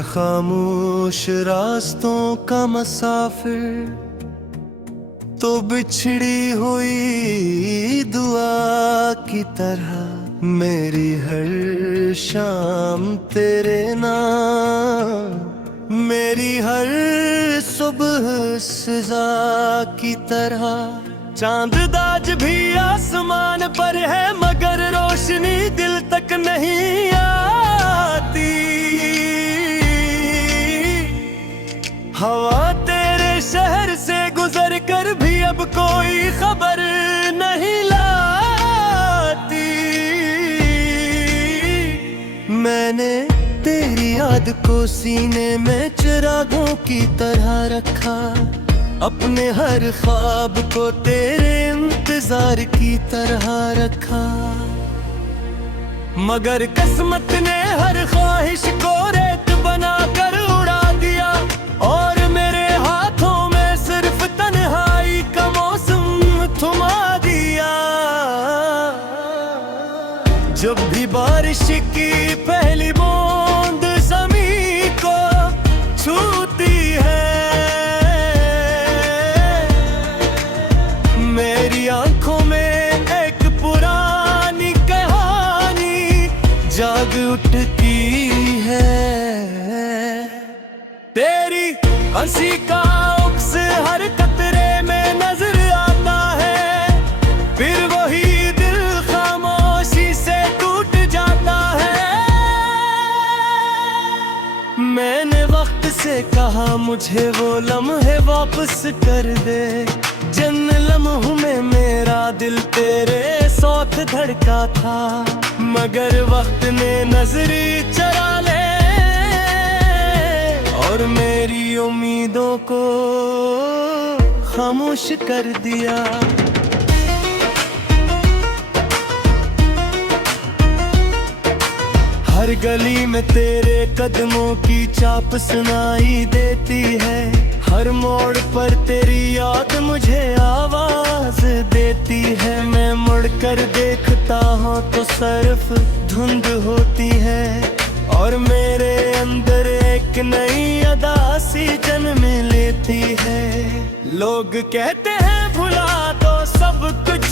मैं खामोश रास्तों का मुसाफिर, तो बिछड़ी हुई दुआ की तरह मेरी हर शाम तेरे नाम, मेरी हर सुबह सजा की तरह। चांद दाज भी आसमान पर है, मगर रोशनी दिल तक नहीं आती। हवा तेरे शहर से गुजर कर भी अब कोई खबर नहीं लाती। मैंने तेरी याद को सीने में चिरागों की तरह रखा, अपने हर ख्वाब को तेरे इंतजार की तरह रखा। मगर किस्मत ने हर ख्वाहिश को रेत बना कर उड़ा दिया, और मेरे हाथों में सिर्फ तन्हाई का मौसम थमा दिया। जब भी बारिश की पहली बूंद ज़मीं को छूती है, मेरी आंखों में एक पुरानी कहानी जाग उठती है। तेरी हंसी का उक्स हर कतरे में नजर आता है, फिर वही दिल खामोशी से टूट जाता है। मैंने वक्त से कहा मुझे वो लम्हे वापस कर दे, जिन लम्हों में मेरा दिल तेरे साथ धड़का था। मगर वक्त ने नजरी चरा ले और मेरी उम्मीदों को खामोश कर दिया। हर गली में तेरे कदमों की चाप सुनाई देती है, हर मोड़ पर तेरी याद मुझे आवाज देती है। मैं मुड़कर देखता हूँ तो सिर्फ धुंध होती है, और मेरे अंदर एक नई अदा सी जन्म लेती है। लोग कहते हैं भुला दो सब कुछ,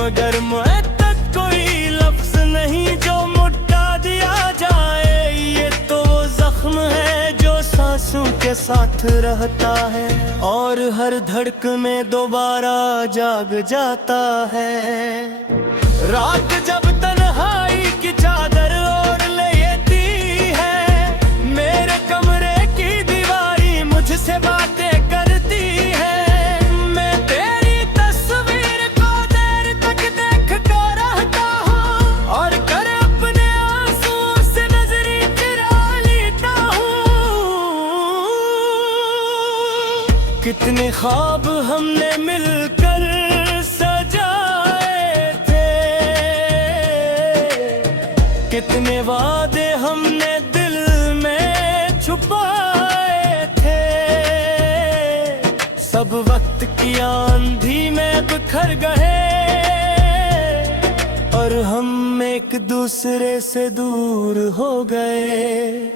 मगर मैं तक कोई लफ्ज नहीं जो मुट्ठा दिया जाए। ये तो जख्म है जो सांसों के साथ रहता है, और हर धड़कन में दोबारा जाग जाता है। रात जब तन्हाई की चादर ओढ़ लेती है, मेरे कमरे की दीवारी मुझसे बातें करती है। मैं तेरी तस्वीर को देर तक देखता रहता हूँ, और कर अपने आंसू से नजरें चुरा लेता हूँ। कितने ख्वाब हमने मिलकर सजाए थे, कितने वादे हमने दिल में छुपाए थे। सब वक्त की आंधी में बिखर गए, और हम एक दूसरे से दूर हो गए।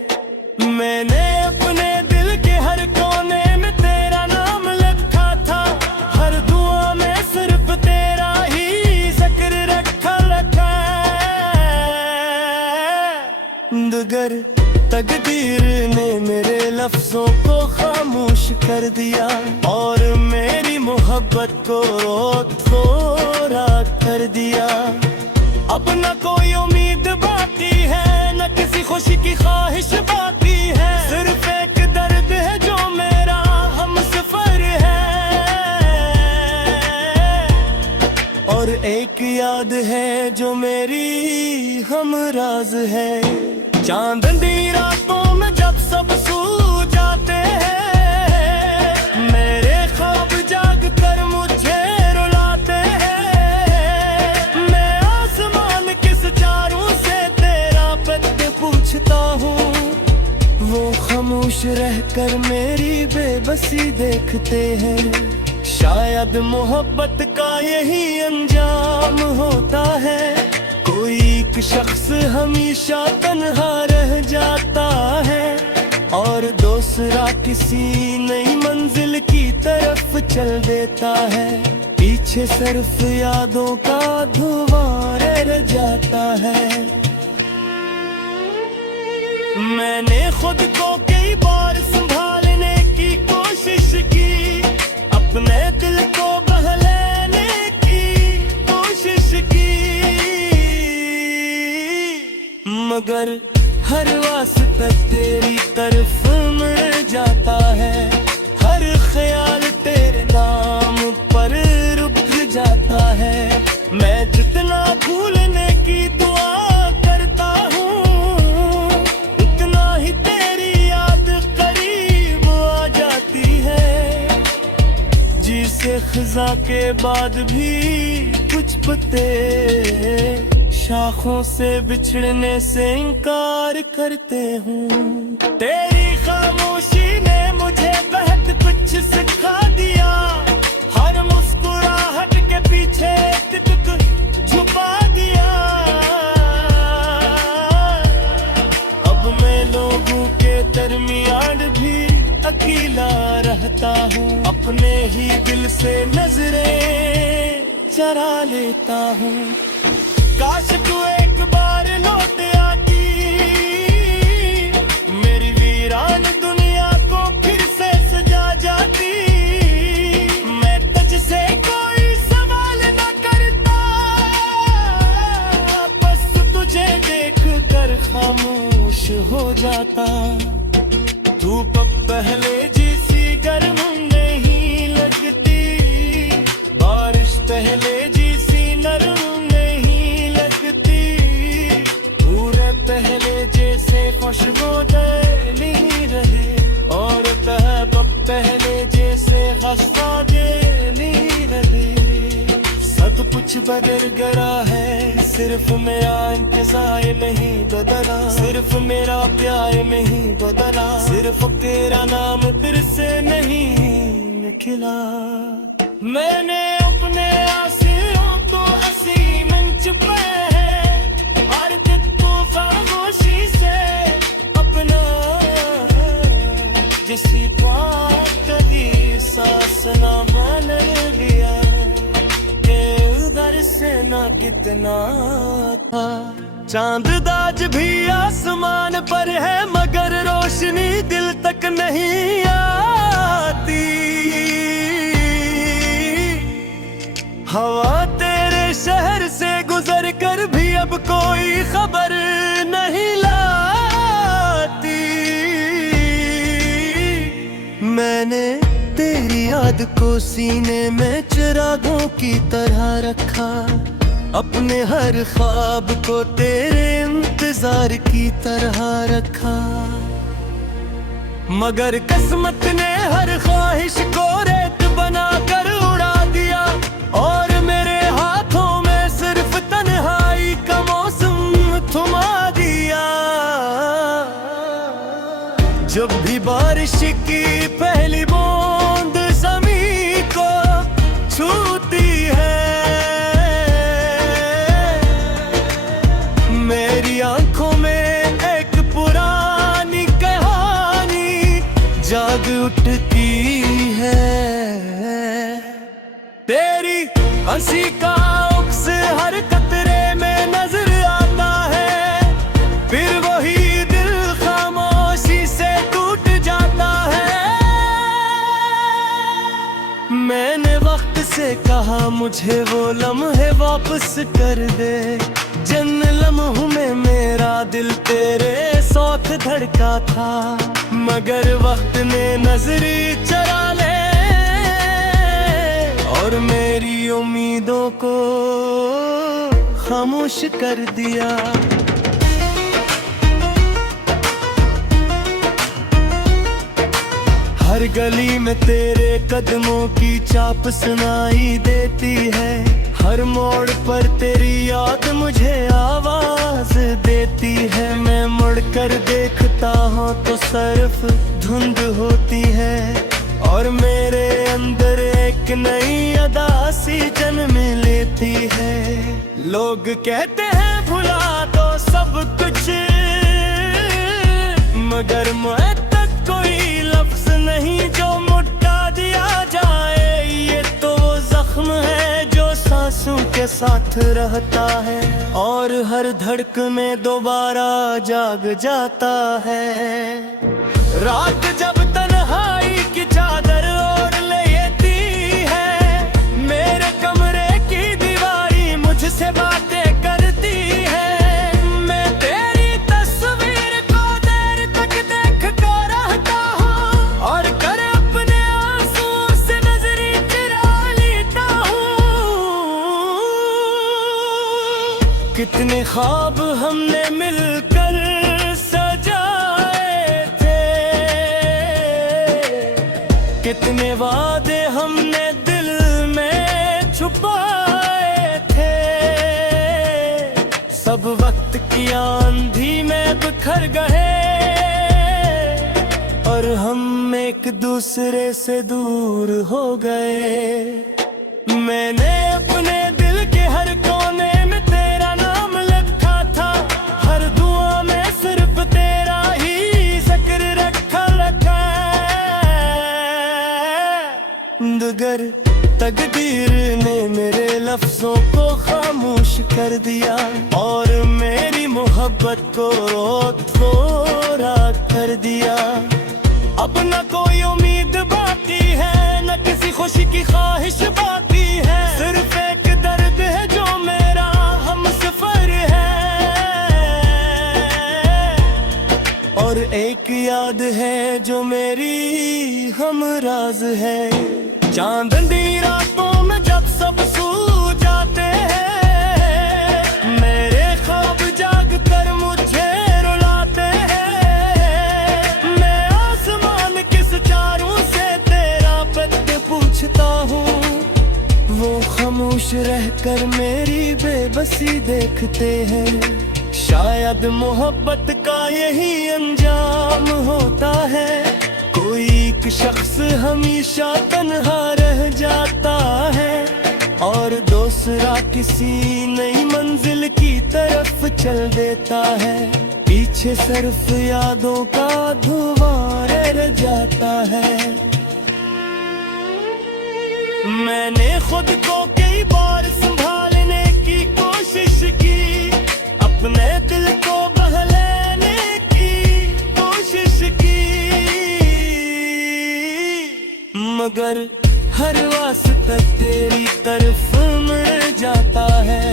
मैंने अपने दिल के हर कोने में तेरा नाम लिखा था, हर दुआ में सिर्फ तेरा ही जिक्र रखा मगर तकदीर ने मेरे लफ्जों को खामोश कर दिया, और मेरी मोहब्बत को थोड़ा कर दिया। अब न कोई उम्मीद बाकी है, न किसी खुशी की ख्वाहिश बाकी है। सिर्फ एक दर्द है जो मेरा हमसफर है, और एक याद है जो मेरी हमराज है। चांदनी रातों में जब सब सो जाते हैं, मेरे ख्वाब जाग कर मुझे रुलाते हैं। मैं आसमान किस चारों से तेरा पत्ते पूछता हूँ, वो खामोश रहकर मेरी बेबसी देखते हैं। शायद मोहब्बत का यही अंजाम होता है, कोई एक शख्स हमेशा तन्हा रह जाता है और दूसरा किसी नई मंजिल की तरफ चल देता है। पीछे सिर्फ यादों का धुआं रह जाता है। मैंने खुद को कई बार संभालने की कोशिश की, अपने दिल को बहलाने की कोशिश की, मगर हर वास्ता तेरी तरफ मुड़ जाता है। हर ख्याल तेरे नाम पर रुक जाता है। मैं जितना भूलने की दुआ करता हूँ, उतना ही तेरी याद करीब आ जाती है। जिसे खिजा के बाद भी कुछ पते शाखों से बिछड़ने से इनकार करते हूँ। तेरी खामोशी ने मुझे बहुत कुछ सिखा दिया। हर मुस्कुराहट के पीछे एक दुख छुपा दिया। अब मैं लोगों के दरमियान भी अकेला रहता हूँ। अपने ही दिल से नजरें चरा लेता हूँ। काश तू एक बार लौट आती, मेरी वीरान दुनिया को फिर से सजा जाती। मैं तुझसे कोई सवाल न करता, बस तुझे देख कर खामोश हो जाता। तू पहले जैसी गर्म नहीं लगती, बारिश पहले जैसी नरम पहले जैसे खुशबू नहीं रहे, और पहले जैसे हंसता नहीं रहे। सब कुछ बदल गया है, सिर्फ मेरा इंतजार नहीं बदला। सिर्फ मेरा प्यार नहीं बदला। सिर्फ तेरा नाम फिर से नहीं निकला। मैंने अपने आंसुओं को हंसी में छुपाया है, खामोशी से अपना जिसी बात कभी सांस न मान लिया कि उधर से न कितना था। चांद दाज भी आसमान पर है, मगर रोशनी दिल तक नहीं आती। हवा तेरे शहर से गुजर कर भी अब कोई खबर नहीं लाती। मैंने तेरी याद को सीने में चिरागों की तरह रखा, अपने हर ख्वाब को तेरे इंतजार की तरह रखा। मगर किस्मत ने हर ख्वाहिश को रेत बना कर उड़ा दिया, और मेरे हाथों में सिर्फ तन्हाई का मौसम थमा दिया। जब भी बारिश की पहली बूंद ज़मीं को छूती है, मेरी आंखों में एक पुरानी कहानी जाग उठती है। तेरी हंसी का उक्स हर कतरे में नजर आता है, फिर वही दिल खामोशी से टूट जाता है। मैंने वक्त से कहा मुझे वो लम्हे वापस कर दे, जिन लम्हों में मेरा दिल तेरे साथ धड़का था। मगर वक्त ने नजरी चरा ले और मेरी उम्मीदों को खामोश कर दिया। हर गली में तेरे कदमों की चाप सुनाई देती है, हर मोड़ पर तेरी याद मुझे आवाज देती है। मैं मुड़कर देखता हूँ तो सिर्फ धुंध होती है, और मेरे अंदर एक नई अदा सी जन्म लेती है। लोग कहते हैं भुला दो सब कुछ, मगर मैं तक कोई लफ्ज नहीं जो मिटा दिया जाए। ये तो वो जख्म है जो सांसों के साथ रहता है और हर धड़कन में दोबारा जाग जाता है। रात जब तन्हाई की चादर ओढ़ लेती है, मेरे कमरे की दीवारी मुझसे बातें करती है। मैं तेरी तस्वीर को देर तक देख कर रहता हूँ और कर अपने आंसू से नजरी चुरा लेता हूँ। कितने ख्वाब हमने मिलकर सजाए थे, कितने वादे हमने दिल में छुपाए थे। सब वक्त की आंधी में बिखर गए और हम एक दूसरे से दूर हो गए। मैंने अपने दिल के हर कोने में तेरा नाम लिखा था, हर दुआ में सिर्फ तेरा ही जिक्र रखा मगर तकदीर ने मेरे लफ्जों को खामोश कर दिया और मेरी मोहब्बत को थोड़ा कर दिया। अब न कोई उम्मीद बाकी है, न किसी खुशी की ख्वाहिश बाकी है। सिर्फ एक दर्द है जो मेरा हम सफर है और एक याद है जो मेरी हम राज है। चांदनी रातों में जब सब सो जाते हैं, मेरे ख्वाब जाग कर मुझे रुलाते हैं। मैं आसमान किस चारों से तेरा पत्ते पूछता हूँ, वो खामोश रहकर मेरी बेबसी देखते हैं। शायद मोहब्बत का यही अंजाम होता है, कोई एक शख्स हमेशा तन्हा रह जाता है और दूसरा किसी नई मंजिल की तरफ चल देता है। पीछे सिर्फ यादों का धुआं रह जाता है। मैंने खुद को कई बार संभालने की कोशिश की, अपने दिल को बहलाने की कोशिश की, मगर हर वास्ता तेरी तरफ मुड़ जाता है।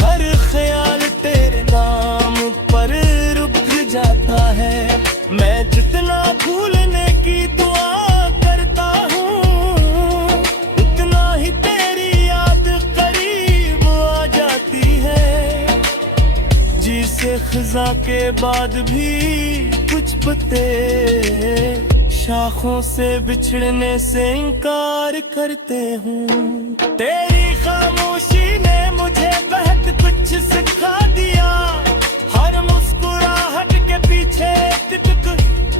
हर ख्याल तेरे नाम पर रुक जाता है। मैं जितना भूलने की दुआ करता हूँ, उतना ही तेरी याद करीब आ जाती है। जिसे खिजा के बाद भी कुछ पते शाखों से बिछड़ने से इनकार करते हूँ। तेरी खामोशी ने मुझे बहुत कुछ सिखा दिया, हर मुस्कुराहट के पीछे तितक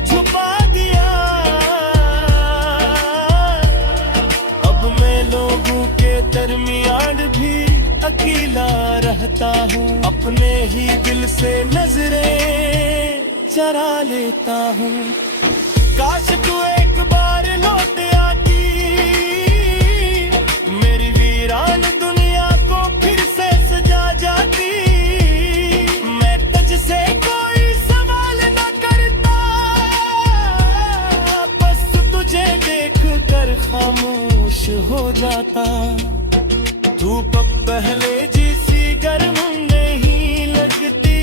छुपा दिया। अब मैं लोगों के दरमियान भी अकेला रहता हूँ, अपने ही दिल से नजरें चरा लेता हूँ। काश तू एक बार लौट आती, मेरी वीरान दुनिया को फिर से सजा जाती। मैं तुझसे कोई सवाल न करता, बस तुझे देख कर खामोश हो जाता। धूप पहले जैसी गर्म नहीं लगती,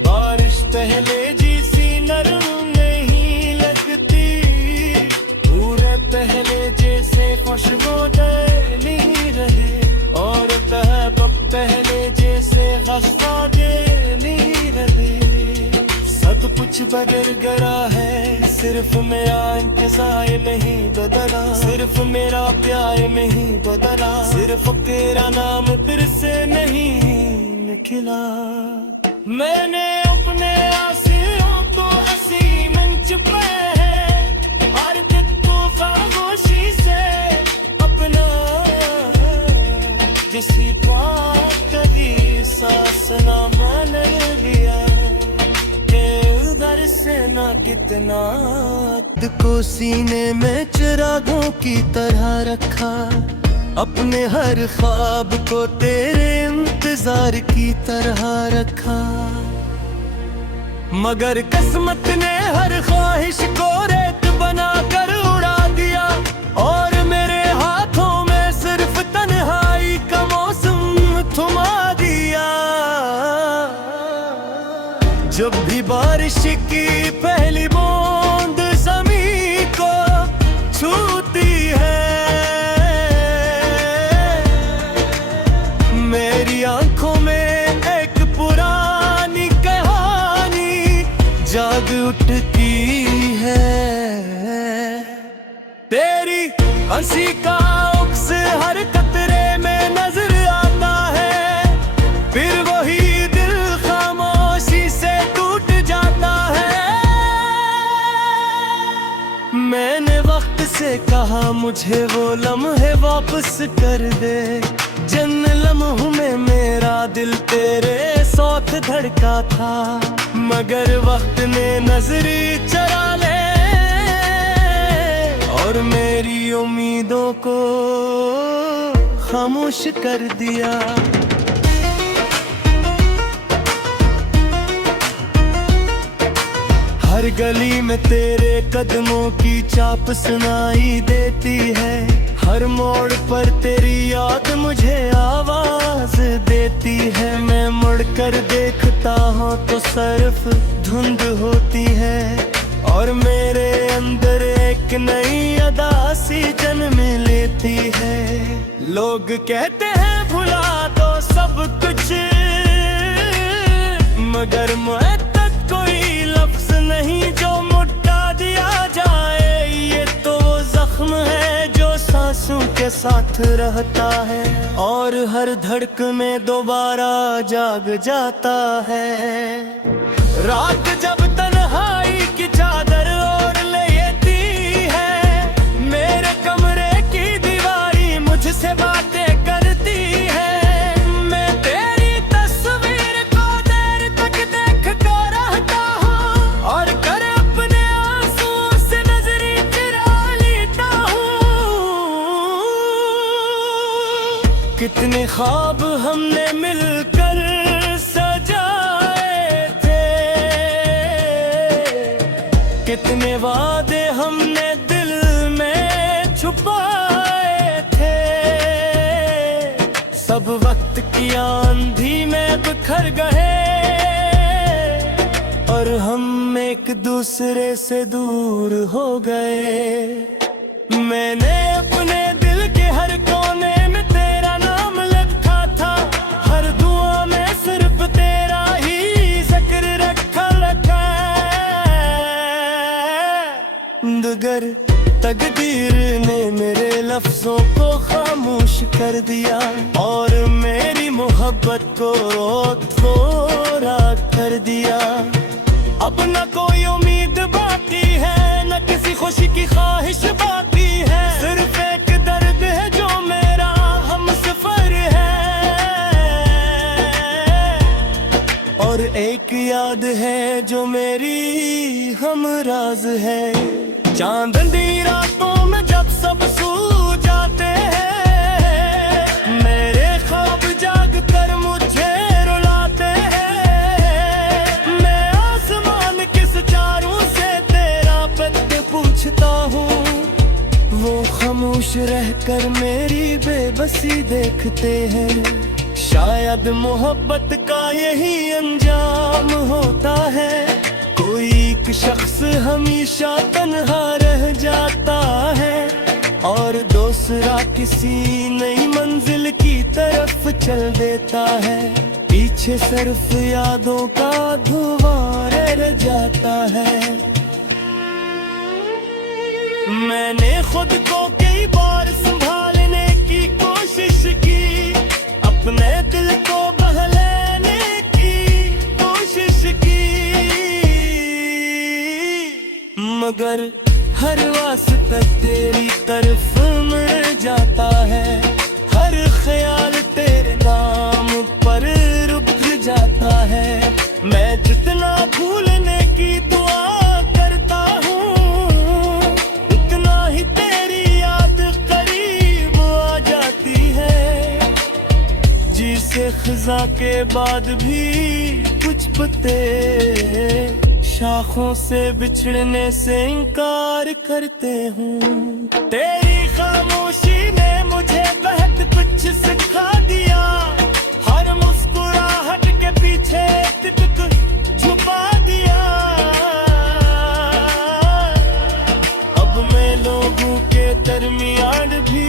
बारिश पहले जैसी नरम पहले जैसे खुशबू नहीं रहे और पहले जैसे गस्सा नहीं रहे। सब कुछ बदल गया है, सिर्फ मेरा इंतजार नहीं बदला, सिर्फ मेरा प्यार नहीं बदला, सिर्फ तेरा नाम फिर से नहीं निकला। मैंने अपने आंसुओं को हंसी मंच पे खामोशी से अपना, जिसी बात कभी सांस कितना को सीने में चिरागों की तरह रखा, अपने हर ख्वाब को तेरे इंतजार की तरह रखा। मगर किस्मत ने हर ख्वाहिश को रेत बना कर उड़ा दिया, और मेरे हाथों में सिर्फ तन्हाई का मौसम थमा दिया। जब भी बारिश की पहली बूंद ज़मीं को छूती है, मेरी आंखों में एक पुरानी कहानी जाग उठती है। तेरी हंसी का उक्स हर कतरे में नजर आता है, फिर वही दिल खामोशी से टूट जाता है। मैंने वक्त से कहा मुझे वो लम्हे वापस कर दे, जिन लम्हों में मेरा दिल तेरे साथ धड़का था। मगर वक्त ने नजरी चरा ले और मेरी उम्मीदों को खामोश कर दिया। हर गली में तेरे कदमों की चाप सुनाई देती है, हर मोड़ पर तेरी याद मुझे आवाज देती है। मैं मुड़कर देखता हूँ तो सिर्फ धुंध होती है, और मेरे अंदर एक नई अदा सी जन्म लेती है। लोग कहते हैं भुला दो सब कुछ, मगर मैं तक कोई लफ्ज नहीं जो मुट्ठा दिया जाए। ये तो वो जख्म है जो सांसों के साथ रहता है, और हर धड़कन में दोबारा जाग जाता है। रात जब तन्हाई की चादर ओढ़ लेती है, मेरे कमरे की दीवारी मुझसे बातें करती है। मैं तेरी तस्वीर को देर तक देखता रहता हूँ, और कर अपने आंसू से नजरी चुरा लेता हूँ। कितने ख्वाब हमने मिलकर सजाए थे, कितने वादे हमने दिल में छुपाए थे। सब वक्त की आंधी में बिखर गए, और हम एक दूसरे से दूर हो गए। मैंने अपने दिल के हर कोने में तेरा नाम लिखा था, हर दुआ में सिर्फ तेरा ही जिक्र रखा मगर तकदीर ने मेरे लफ्जों को खामोश कर दिया, और मेरी मोहब्बत को थोड़ा कर दिया। अब न कोई उम्मीद बाकी है, न किसी खुशी की ख्वाहिश बाकी है। सिर्फ एक दर्द है जो मेरा हम सफर है, और एक याद है जो मेरी हम राज है। चांदनी रातों में जब सब सो जाते हैं, मेरे ख्वाब जाग कर मुझे रुलाते हैं। मैं आसमान के सितारों से तेरा पता पूछता हूँ, वो खामोश रहकर मेरी बेबसी देखते हैं। शायद मोहब्बत का यही अंजाम होता है, कोई एक शख्स हमेशा तन्हा रह जाता है, और दूसरा किसी नई मंजिल की तरफ चल देता है। पीछे सिर्फ यादों का धुआं रह जाता है। मैंने खुद को कई बार संभालने की कोशिश की, अपने दिल को बहलाने की कोशिश की, मगर हर वास्ता तेरी तरफ मुड़ जाता है। हर ख्याल तेरे नाम पर रुक जाता है। मैं जितना भूलने की दुआ करता खजा के बाद भी कुछ पत्ते शाखों से बिछड़ने से इनकार करते हूँ। तेरी खामोशी ने मुझे बहुत कुछ सिखा दिया, हर मुस्कुराहट के पीछे तितक छुपा दिया। अब मैं लोगों के दरमियान भी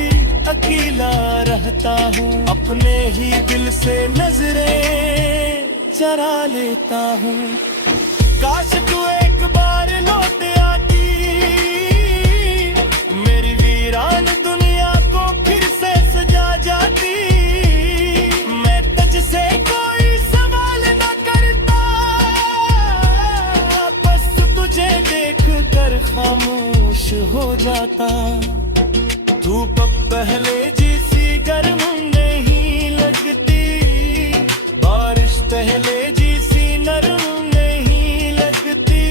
अकेला रहता हूँ, अपने ही दिल से नजरें चरा लेता हूँ। काश तू एक बार लौट आती, मेरी वीरान दुनिया को फिर से सजा जाती। मैं तुझसे कोई सवाल न करता, बस तुझे देख कर खामोश हो जाता। धूप पहले जैसी गर्म नहीं लगती, बारिश पहले जैसी नरम नहीं लगती,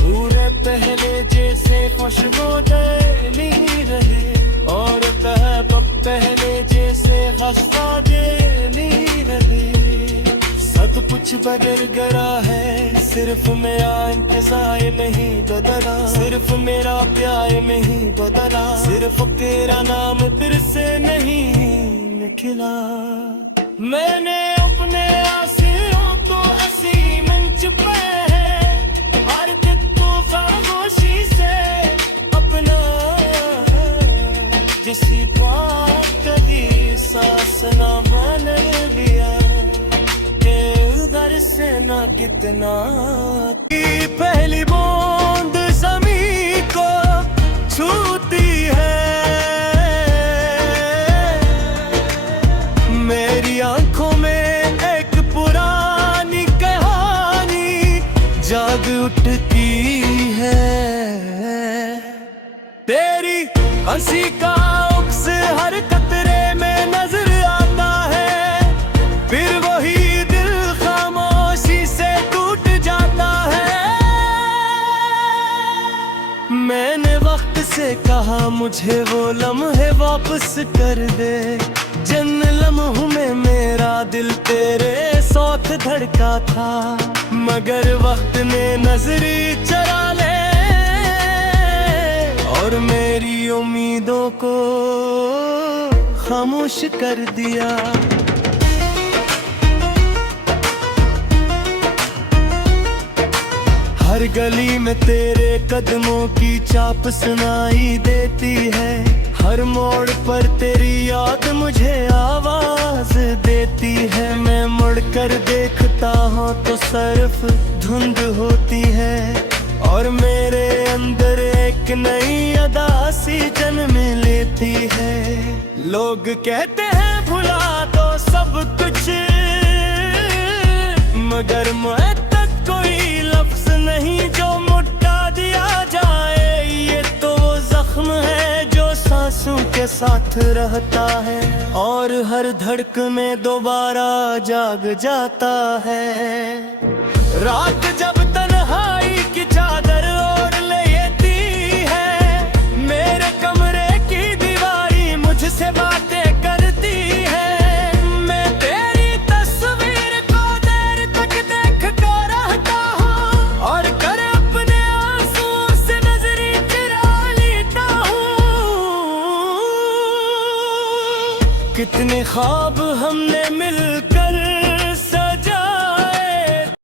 पूरे पहले जैसे खुशबू नहीं रहे, और पहले जैसे हंसा नहीं रहे। सब कुछ बदल गया है, सिर्फ मेरा इंतजार नहीं बदला, सिर्फ मेरा प्यार नहीं बदला, सिर्फ तेरा नाम फिर से नहीं निकला। मैंने अपने आंसुओं को हंसी मंच पे हर को खामोशी से अपना, जिसी बात कभी सांस न मान लिया, उधर से ना कितना। पहली बूंद ज़मीं को छूती है, मेरी आंखों में एक पुरानी कहानी जाग उठती है। तेरी हंसी का उक्स हर कतरे में नजर आता है, फिर वही मैंने वक्त से कहा मुझे वो लम्हे वापस कर दे, जिन लम्हों में मेरा दिल तेरे साथ धड़का था, मगर वक्त ने नजरी चरा ले और मेरी उम्मीदों को खामोश कर दिया। हर गली में तेरे कदमों की चाप सुनाई देती है, हर मोड़ पर तेरी याद मुझे आवाज देती है। मैं मुड़कर देखता हूँ तो सिर्फ धुंध होती है, और मेरे अंदर एक नई अदा सी जन्म लेती है। लोग कहते हैं भुला दो सब कुछ, मगर मैं तक कोई लफ्ज नहीं जो मुट्ठा दिया जाए। ये तो वो जख्म है जो सांसों के साथ रहता है, और हर धड़क में दोबारा जाग जाता है। रात जब तन्हाई की चादर ओढ़ लेती है, मेरे कमरे की दीवारी मुझसे बातें करती है। मैं तेरी तस्वीर को देर तक देख कर रहता हूँ, और कर अपने आंसू से नजरी चुरा लेता हूँ। कितने ख्वाब हमने मिलकर